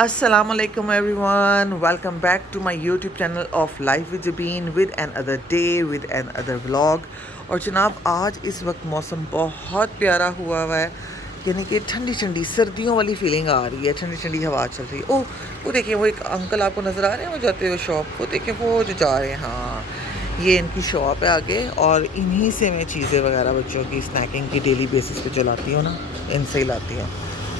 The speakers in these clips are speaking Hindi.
Assalamualaikum everyone, welcome back to my YouTube channel of Life with Jabeen with another day with another vlog। और जनाब आज इस वक्त मौसम बहुत प्यारा हुआ है, यानी कि ठंडी ठंडी सर्दियों वाली फीलिंग आ रही है, ठंडी ठंडी हवा चल रही है। ओह वो देखिए, वो एक अंकल आपको नज़र आ रहे हैं वो जाते हुए शॉप, वो देखिए वो जो जा रहे हैं, हाँ ये इनकी शॉप है आगे। और इन्हीं से मैं चीज़ें वगैरह बच्चों की स्नैकिंग की डेली बेसिस पे जो लाती हूँ ना, इनसे ही लाती हूँ।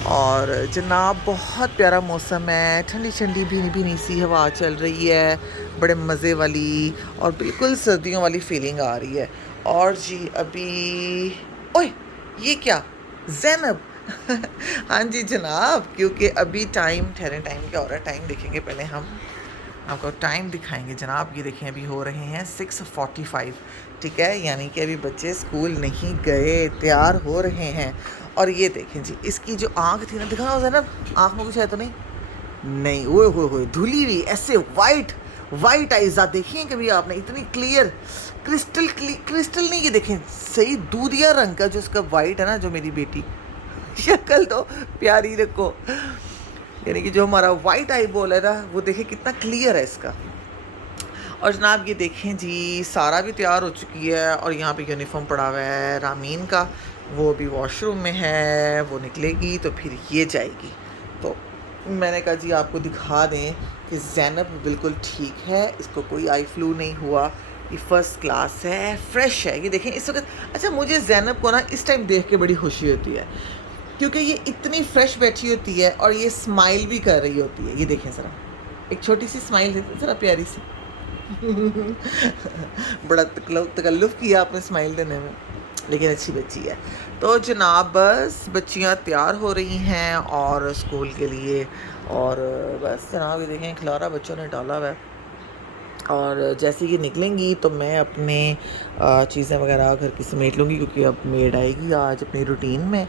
और जनाब बहुत प्यारा मौसम है, ठंडी ठंडी भीनी भीनी सी हवा चल रही है, बड़े मज़े वाली और बिल्कुल सर्दियों वाली फीलिंग आ रही है। और जी अभी ओए ये क्या ज़ैनब हाँ जी जनाब, क्योंकि अभी टाइम ठहरे, टाइम क्या हो रहा है टाइम देखेंगे पहले हम, आपको टाइम दिखाएंगे जनाब। ये देखें अभी हो रहे हैं 6:45, ठीक है, यानी कि अभी बच्चे स्कूल नहीं गए, तैयार हो रहे हैं। और ये देखें जी, इसकी जो आँख थी ना, दिखा हो ना आँख में कुछ है तो नहीं, नहीं ओए हो धुली हुई ऐसे वाइट वाइट आइज़ा देखी हैं कभी आपने, इतनी क्लियर क्रिस्टल नहीं, ये देखें सही दूधिया रंग का जो इसका वाइट है ना, जो मेरी बेटी शक्ल तो प्यारी रखो, यानी कि जो हमारा वाइट आई बॉल है ना, वो देखें कितना क्लियर है इसका। और जनाब ये देखें जी, सारा भी तैयार हो चुकी है और यहाँ पे यूनिफॉर्म पड़ा हुआ है रामीन का, वो भी वॉशरूम में है, वो निकलेगी तो फिर ये जाएगी। तो मैंने कहा जी आपको दिखा दें कि ज़ैनब बिल्कुल ठीक है, इसको कोई आई फ्लू नहीं हुआ, ये फ़र्स्ट क्लास है, फ्रेश है। ये देखें इस वक्त, अच्छा मुझे ज़ैनब को ना इस टाइम देख के बड़ी खुशी होती है, क्योंकि ये इतनी फ्रेश बैठी होती है और ये स्माइल भी कर रही होती है। ये देखें ज़रा, एक छोटी सी स्माइल है ज़रा प्यारी सी बड़ा तकल्लुफ़ किया आपने स्माइल देने में, लेकिन अच्छी बच्ची है। तो जनाब बस बच्चियां तैयार हो रही हैं और स्कूल के लिए, और बस जनाब ये देखें खिलारा बच्चों ने डाला हुआ है। और जैसे ये निकलेंगी तो मैं अपने चीज़ें वगैरह घर की समेट लूँगी, क्योंकि अब मेड आएगी आज अपनी रूटीन में।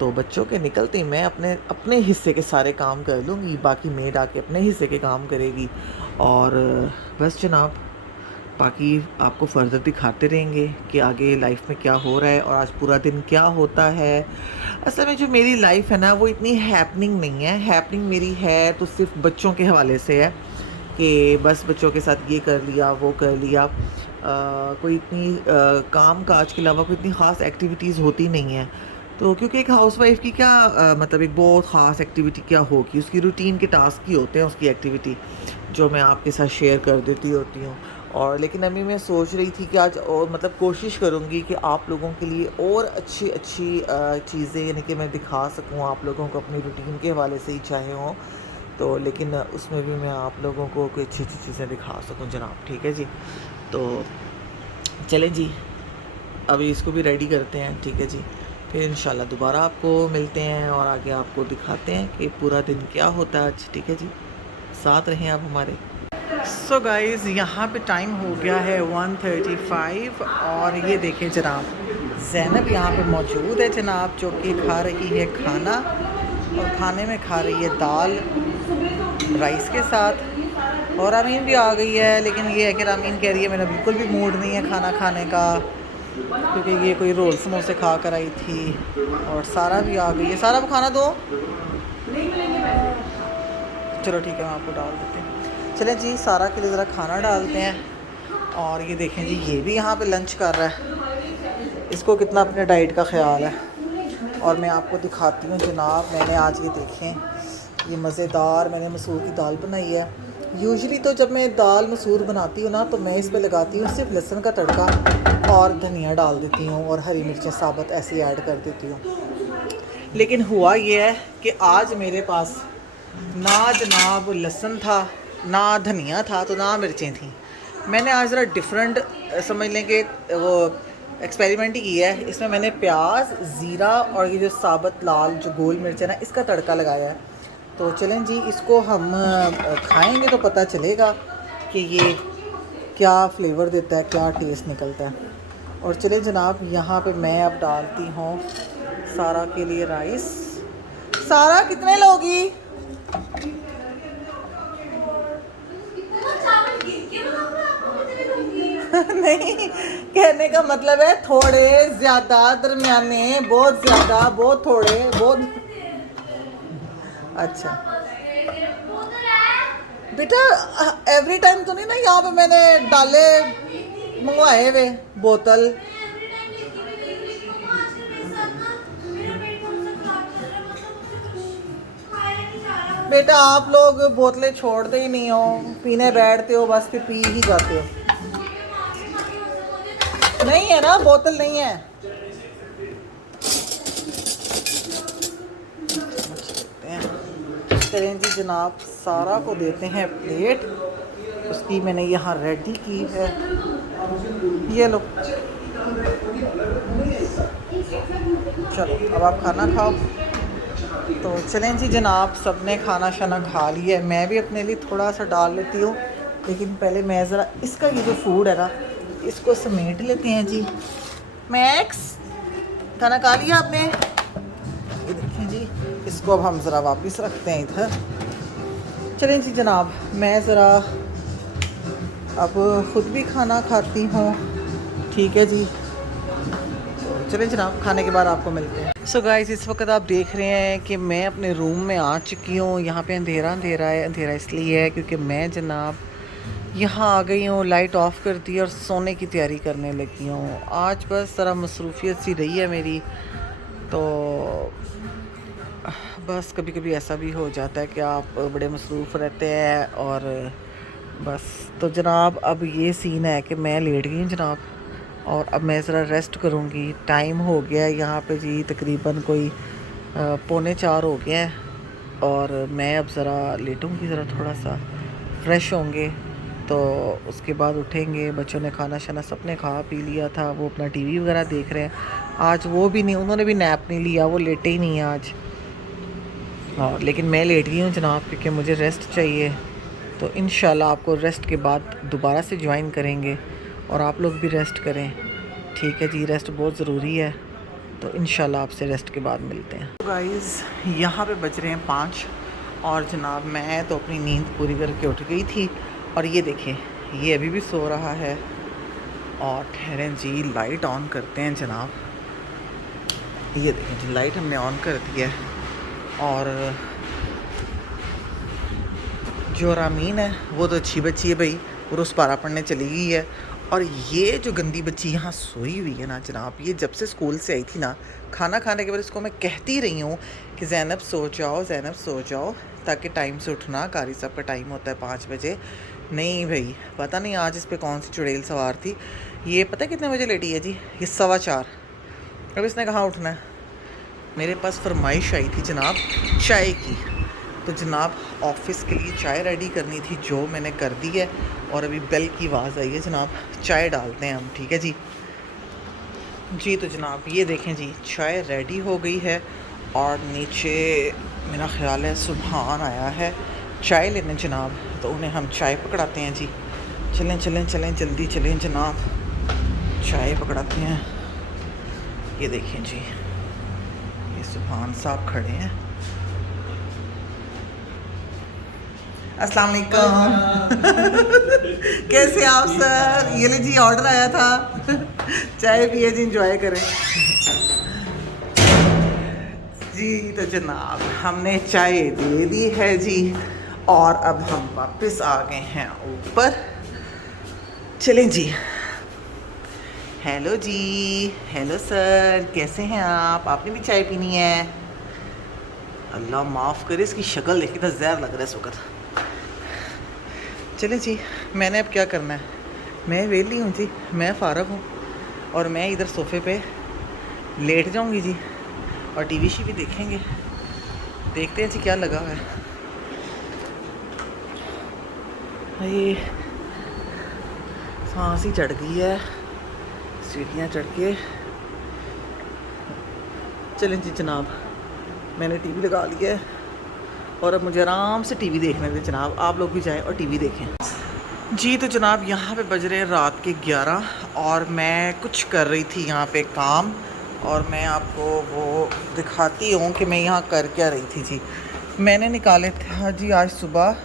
तो बच्चों के निकलते ही मैं अपने अपने हिस्से के सारे काम कर लूँगी, बाकी मेड आके अपने हिस्से के काम करेगी। और बस जनाब बाकी आपको फर्दर दिखाते रहेंगे कि आगे लाइफ में क्या हो रहा है और आज पूरा दिन क्या होता है। असल में जो मेरी लाइफ है ना, वो इतनी हैपनिंग नहीं है, हैपनिंग मेरी है तो सिर्फ बच्चों के हवाले से है कि बस बच्चों के साथ ये कर लिया वो कर लिया। कोई इतनी काम काज के अलावा कोई इतनी ख़ास एक्टिविटीज़ होती नहीं है। तो क्योंकि एक हाउसवाइफ की क्या मतलब एक बहुत ख़ास एक्टिविटी क्या होगी, उसकी रूटीन के टास्क ही होते हैं उसकी एक्टिविटी, जो मैं आपके साथ शेयर कर देती होती हूँ। और लेकिन अभी मैं सोच रही थी कि आज और मतलब कोशिश करूँगी कि आप लोगों के लिए और अच्छी अच्छी चीज़ें, यानी कि मैं दिखा सकूँ आप लोगों को अपनी रूटीन के हवाले से ही चाहे हों तो, लेकिन उसमें भी मैं आप लोगों को कोई अच्छी अच्छी चीज़ें दिखा सकूँ जनाब, ठीक है जी। तो चलें जी, अभी इसको भी रेडी करते हैं, ठीक है जी, फिर इंशाल्लाह दोबारा आपको मिलते हैं और आगे आपको दिखाते हैं कि पूरा दिन क्या होता है आज, ठीक है जी, साथ रहें आप हमारे। सो गाइज़ यहाँ पे टाइम हो गया है 1:35 और ये देखें जनाब ज़ैनब यहाँ पे मौजूद है जनाब, जो कि खा रही है खाना, और खाने में खा रही है दाल राइस के साथ। और रामीन भी आ गई है, लेकिन ये है कि रामीन कह रही है मेरा बिल्कुल भी मूड नहीं है खाना खाने का, क्योंकि ये कोई रोल समोसे खा कर आई थी। और सारा भी आ गई है, सारा को खाना दो, चलो ठीक है मैं आपको डाल देती हूँ। चलें जी सारा के लिए ज़रा खाना डालते हैं। और ये देखें जी, ये भी यहाँ पे लंच कर रहा है, इसको कितना अपने डाइट का ख्याल है। और मैं आपको दिखाती हूँ जनाब, मैंने आज ये देखें ये मज़ेदार मैंने मसूर की दाल बनाई है। यूजुअली तो जब मैं दाल मसूर बनाती हूँ ना, तो मैं इस पर लगाती हूँ सिर्फ लहसुन का तड़का और धनिया डाल देती हूँ और हरी मिर्चें साबुत ऐसे ऐड कर देती हूँ। लेकिन हुआ ये है कि आज मेरे पास ना जनाब लहसुन था, ना धनिया था, तो ना मिर्चें थी। मैंने आज ज़रा डिफरेंट समझ लें कि वो एक्सपेरिमेंट ही किया है। इसमें मैंने प्याज, ज़ीरा और ये जो साबुत लाल जो गोल मिर्च है ना, इसका तड़का लगाया है। तो चलें जी इसको हम खाएंगे तो पता चलेगा कि ये क्या फ्लेवर देता है, क्या टेस्ट निकलता है। और चलें जनाब यहाँ पे मैं अब डालती हूँ सारा के लिए राइस। सारा कितने लोगी? नहीं, कहने का मतलब है थोड़े, ज़्यादा, दरमियाने, बहुत ज़्यादा, बहुत थोड़े, बहुत अच्छा। बेटा एवरी टाइम तो नहीं ना, यहाँ पे मैंने डाले मंगवाए हुए बोतल। बेटा आप लोग बोतलें छोड़ते ही नहीं हो, पीने बैठते हो बस, फिर पी ही जाते हो। नहीं है ना, बोतल नहीं है। करें जी जनाब, सारा को देते हैं प्लेट, उसकी मैंने यहाँ रेडी की है, ये लो। चलो अब आप खाना खाओ। तो चलें जी जनाब, सबने खाना शाना खा लिया है, मैं भी अपने लिए थोड़ा सा डाल लेती हूँ, लेकिन पहले मैं ज़रा इसका ये जो फूड है ना, इसको समेट लेते हैं जी। मैक्स खाना खा लिया आपने? ये देखें जी, इसको अब हम ज़रा वापस रखते हैं इधर। चलें जी जनाब, मैं ज़रा अब ख़ुद भी खाना खाती हूँ, ठीक है जी। तो चलें जनाब, खाने के बाद आपको मिलते हैं। सो गाइस, इस वक्त आप देख रहे हैं कि मैं अपने रूम में आ चुकी हूँ। यहाँ पे अंधेरा अंधेरा है, अंधेरा इसलिए है क्योंकि मैं जनाब यहाँ आ गई हूँ, लाइट ऑफ़ कर दी और सोने की तैयारी करने लगी हूँ। आज बस ज़रा मसरूफियत सी रही है मेरी, तो बस कभी कभी ऐसा भी हो जाता है कि आप बड़े मसरूफ़ रहते हैं और बस। तो जनाब अब ये सीन है कि मैं लेट गई हूँ जनाब, और अब मैं ज़रा रेस्ट करूँगी। टाइम हो गया है यहाँ पे जी, तकरीबन कोई 3:45 हो गया है, और मैं अब ज़रा लेटूँगी, ज़रा थोड़ा सा फ्रेश होंगे, तो उसके बाद उठेंगे। बच्चों ने खाना शाना सबने खा पी लिया था, वो अपना टीवी वगैरह देख रहे हैं। आज वो भी नहीं, उन्होंने भी नैप नहीं लिया, वो लेटे ही नहीं है आज। हाँ, लेकिन मैं लेट गई हूँ जनाब क्योंकि मुझे रेस्ट चाहिए। तो इंशाल्लाह आपको रेस्ट के बाद दोबारा से ज्वाइन करेंगे, और आप लोग भी रेस्ट करें, ठीक है जी। रेस्ट बहुत ज़रूरी है, तो इंशाल्लाह आपसे रेस्ट के बाद मिलते हैं। तो गाइस, यहाँ पे बज रहे हैं 5, और जनाब मैं तो अपनी नींद पूरी करके उठ गई थी, और ये देखें ये अभी भी सो रहा है। और ठहरें जी, लाइट ऑन करते हैं जनाब। ये देखें जी, लाइट हमने ऑन कर दी है, और जो रामीन है वो तो अच्छी बच्ची है भाई, वो रोज़ पारा पढ़ने चली गई है। और ये जो गंदी बच्ची यहाँ सोई हुई है ना जनाब, ये जब से स्कूल से आई थी ना, खाना खाने के बाद इसको मैं कहती रही हूँ कि ज़ैनब सो जाओ, ज़ैनब सो जाओ, ताकि टाइम से उठना, कारी साहब का टाइम होता है 5 बजे। नहीं भाई, पता नहीं आज इस पर कौन सी चुड़ैल सवार थी। ये पता है कितने बजे लेटी है जी? ये 4:15। अब इसने कहाँ उठना है। मेरे पास फरमाइश आई थी जनाब चाय की, तो जनाब ऑफिस के लिए चाय रेडी करनी थी, जो मैंने कर दी है। और अभी बेल की आवाज़ आई है जनाब, चाय डालते हैं हम, ठीक है जी। जी तो जनाब ये देखें जी, चाय रेडी हो गई है, और नीचे मेरा ख़्याल है सुबहान आया है चाय लेने जनाब, तो उन्हें हम चाय पकड़ाते हैं जी। चलें चलें चलें, जल्दी चलें जनाब, चाय पकड़ाते हैं। ये देखें जी, ये सुबहान साहब खड़े हैं। अस्सलाम वालेकुम। कैसे आप सर? ये ले जी, ऑर्डर आया था। चाय पिए जी, इंजॉय करें जी। तो जनाब हमने चाय दे दी है जी, और अब हम वापस आ गए हैं ऊपर। चलें जी। हेलो जी, हेलो सर, कैसे हैं आप? आपने भी चाय पीनी है? अल्लाह माफ़ करे, इसकी शक्ल देख के तो जहर लग रहा है इस वक्त। चले जी, मैंने अब क्या करना है, मैं वेली हूँ जी, मैं फ़ारग हूँ, और मैं इधर सोफ़े पे लेट जाऊँगी जी, और टीवी भी देखेंगे। देखते हैं जी क्या लगा हुआ है। ये सांस ही चढ़ गई है, सीढ़ियाँ चढ़ के। चलें जी जनाब, मैंने टीवी लगा लिया है, और अब मुझे आराम से टीवी देखने दें जनाब। आप लोग भी जाएं और टीवी देखें जी। तो जनाब यहाँ पे बज रहे हैं रात के 11, और मैं कुछ कर रही थी यहाँ पे काम, और मैं आपको वो दिखाती हूँ कि मैं यहाँ कर क्या रही थी जी। मैंने निकाले था जी आज सुबह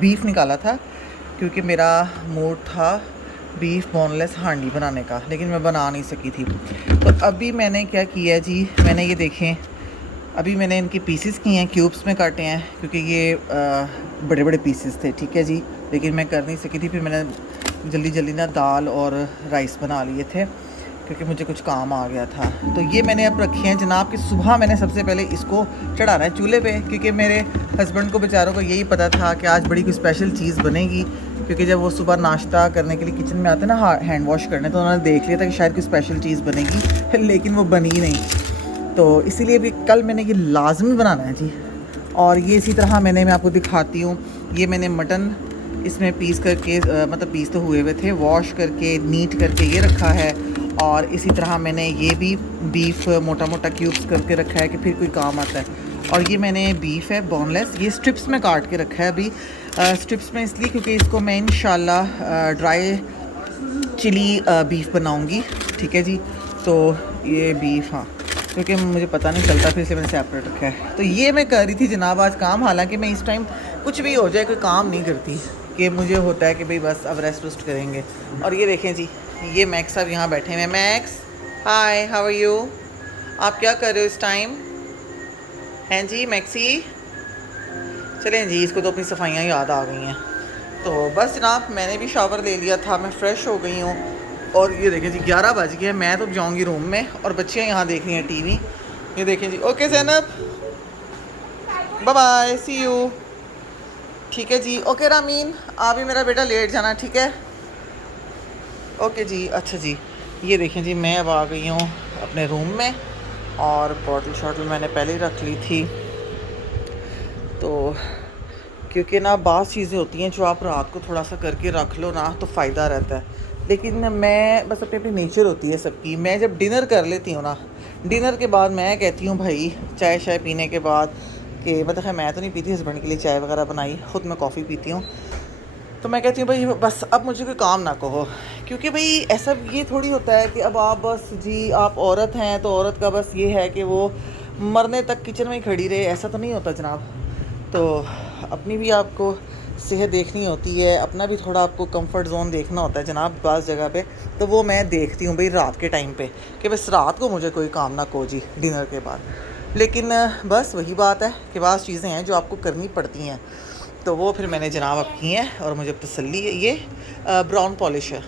बीफ निकाला था, क्योंकि मेरा मूड था बीफ बोनलेस हांडी बनाने का, लेकिन मैं बना नहीं सकी थी। तो अभी मैंने क्या किया जी, मैंने ये देखें अभी मैंने इनकी पीसेस किए हैं, क्यूब्स में काटे हैं क्योंकि ये बड़े बड़े पीसेस थे, ठीक है जी। लेकिन मैं कर नहीं सकी थी, फिर मैंने जल्दी जल्दी ना दाल और राइस बना लिए थे क्योंकि मुझे कुछ काम आ गया था। तो ये मैंने अब रखे हैं जनाब कि सुबह मैंने सबसे पहले इसको चढ़ाना है चूल्हे पे, क्योंकि मेरे हस्बैंड को बेचारों को यही पता था कि आज बड़ी कोई स्पेशल चीज़ बनेगी, क्योंकि जब वो सुबह नाश्ता करने के लिए किचन में आते ना हैंड वॉश करने, तो उन्होंने देख लिया था कि शायद कोई स्पेशल चीज़ बनेगी लेकिन वो बनी ही नहीं। तो इसीलिए भी कल मैंने ये लाजमी बनाना है जी। और ये इसी तरह मैं आपको दिखाती हूँ। ये मैंने मटन इसमें पीस करके मतलब पीस तो हुए हुए थे, वॉश करके नीट करके ये रखा है। और इसी तरह मैंने ये भी बीफ मोटा मोटा क्यूब्स करके रखा है कि फिर कोई काम आता है। और ये मैंने बीफ है बोनलेस, ये स्ट्रिप्स में काट के रखा है अभी। स्ट्रिप्स में इसलिए क्योंकि इसको मैं इंशाल्लाह ड्राई चिली बीफ बनाऊंगी, ठीक है जी। तो ये बीफ, हाँ, क्योंकि मुझे पता नहीं चलता फिर इसलिए मैंने सेपरेट रखा है। तो ये मैं कर रही थी जनाब आज काम, हालांकि मैं इस टाइम कुछ भी हो जाए कोई काम नहीं करती, कि मुझे होता है कि भाई बस अब रेस्ट वेस्ट करेंगे। और ये देखें जी, ये मैक्स अब यहाँ बैठे हैं। Max, hi, how are you? आप क्या कर रहे हो इस टाइम? हैं जी मैक्सी? चलें जी, इसको तो अपनी सफाइयाँ याद आ गई हैं। तो बस जनाब मैंने भी शावर ले लिया था, मैं फ़्रेश हो गई हूँ। और ये देखें जी 11 बज गए, मैं तो जाऊँगी रूम में और बच्चियाँ यहाँ देख रही हैं टीवी। ये देखें जी, okay Zainab, bye bye, see you. ठीक है जी, ओके रामीन, आप भी मेरा बेटा लेट जाना, ठीक है? ओके जी, अच्छा जी। ये देखें जी, मैं अब आ गई हूँ अपने रूम में और बॉटल शॉटल मैंने पहले ही रख ली थी। तो क्योंकि ना बात चीज़ें होती हैं जो आप रात को थोड़ा सा करके रख लो ना तो फ़ायदा रहता है। लेकिन मैं बस अपनी अपनी नेचर होती है सबकी। मैं जब डिनर कर लेती हूँ ना, डिनर के बाद मैं कहती हूँ भाई चाय शाय पीने के बाद कि मतलब है, मैं तो नहीं पीती, हस्बैंड के लिए चाय वगैरह बनाई, ख़ुद मैं कॉफ़ी पीती हूँ। तो मैं कहती हूँ भाई बस अब मुझे कोई काम ना कहो, क्योंकि भाई ऐसा ये थोड़ी होता है कि अब आप बस जी आप औरत हैं तो औरत का बस ये है कि वो मरने तक किचन में ही खड़ी रहे, ऐसा तो नहीं होता जनाब। तो अपनी भी आपको सेहत देखनी होती है, अपना भी थोड़ा आपको कंफर्ट जोन देखना होता है जनाब बाज़ जगह पे। तो वो मैं देखती हूँ भाई रात के टाइम पे कि बस रात को मुझे कोई काम ना को जी डिनर के बाद। लेकिन बस वही बात है कि बाज़ चीज़ें हैं जो आपको करनी पड़ती हैं, तो वो फिर मैंने जनाब अब की हैं और मुझे तसल्ली है। ये ब्राउन पॉलिश है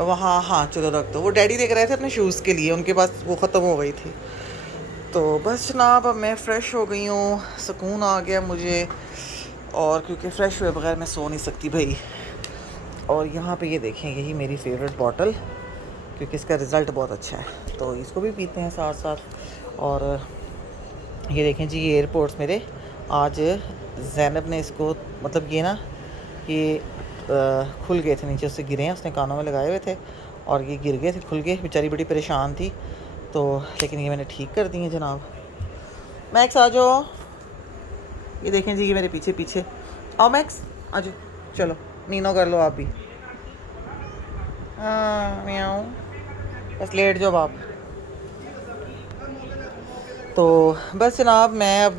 वहाँ, हाँ चलो रख दो, वो डैडी देख रहे थे अपने शूज़ के लिए, उनके पास वो ख़त्म हो गई थी। तो बस जनाब अब मैं फ़्रेश हो गई हूँ, सुकून आ गया मुझे। और क्योंकि फ़्रेश हुए बगैर मैं सो नहीं सकती भाई। और यहाँ पे ये देखें, यही मेरी फेवरेट बॉटल, क्योंकि इसका रिज़ल्ट बहुत अच्छा है, तो इसको भी पीते हैं साथ साथ। और ये देखें जी, ये एयरपोर्ट्स मेरे आज ज़ैनब ने इसको मतलब ये ना ये खुल गए थे, नीचे उससे गिरे हैं, उसने कानों में लगाए हुए थे और ये गिर गए थे, खुल गए, बेचारी बड़ी परेशान थी। तो लेकिन ये मैंने ठीक कर दी है जनाब। मैक्स आ जाओ, ये देखें जी, ये मेरे पीछे पीछे आओ मैक्स, आ जाओ, चलो नीनो कर लो आप भी। हाँ म्याऊं, बस लेट जाओ आप। तो बस जनाब मैं अब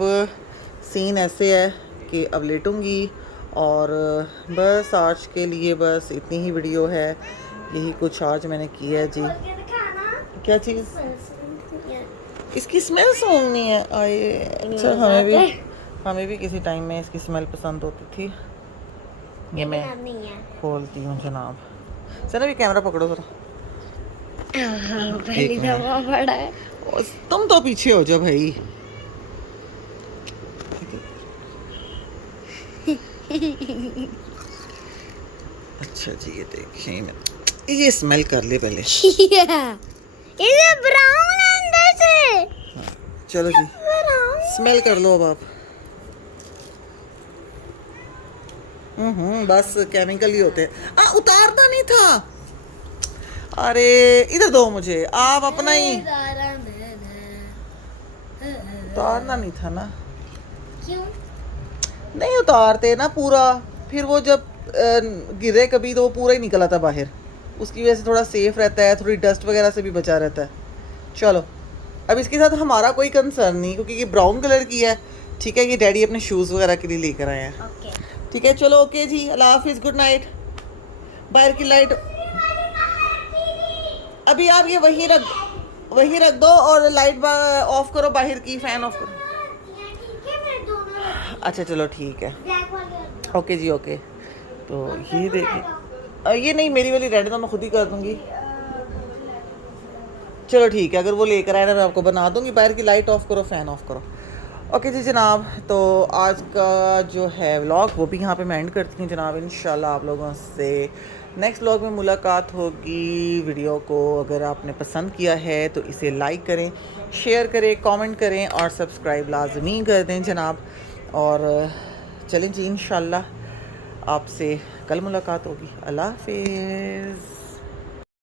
सीन ऐसे है कि अब लेटूंगी। और बस आज के लिए बस इतनी ही वीडियो है, यही कुछ आज मैंने किया है जी। क्या चीज़? इसकी स्मेल सूंघनी है आए? अच्छा, हमें भी किसी टाइम में इसकी स्मेल पसंद होती थी। ये मैं खोलती हूँ जनाब। चलो भी कैमरा पकड़ो जरा। पहली दफा पड़ा है। तुम तो पीछे हो जाओ भाई। अच्छा जी, ये देखिए, मैं ये स्मेल कर ले पहले। ये ब्राउन है अंदर से। हाँ, चलो जी स्मेल कर लो अब आप। बस केमिकल ही होते हैं। उतारना नहीं था, अरे इधर दो मुझे, आप अपना ही उतारना नहीं था ना। क्यों नहीं उतारते ना पूरा, फिर वो जब गिरे कभी तो वो पूरा ही निकला था बाहर, उसकी वजह से थोड़ा सेफ रहता है, थोड़ी डस्ट वगैरह से भी बचा रहता है। चलो अब इसके साथ हमारा कोई कंसर्न नहीं, क्योंकि ये ब्राउन कलर की है, ठीक है। ये डैडी अपने शूज़ वगैरह के लिए लेकर आए हैं, ठीक है। चलो ओके जी, अल्लाह हाफिज़, गुड नाइट। बाहर की लाइट अभी आप ये वहीं रख, वही रख दो और लाइट ऑफ करो, बाहर की फैन ऑफ करो। ठीक है मैं दोनों रख अच्छा चलो ठीक है, ब्लैक वाले रख दो। ओके जी ओके। तो ये देखिए, ये नहीं मेरी वाली रेड तो मैं खुद ही कर दूंगी। चलो ठीक है, अगर वो लेकर आए ना मैं आपको बना दूंगी। बाहर की लाइट ऑफ करो, फ़ैन ऑफ करो। ओके जी जनाब, तो आज का जो है व्लॉग वो भी यहाँ पे मैं एंड करती हूँ जनाब। इंशाल्लाह आप लोगों से नेक्स्ट व्लॉग में मुलाकात होगी। वीडियो को अगर आपने पसंद किया है तो इसे लाइक करें, शेयर करें, कमेंट करें और सब्सक्राइब लाजमी कर दें जनाब। और चलें जी, इंशाल्लाह आपसे कल मुलाकात होगी। अल्लाह हाफिज़।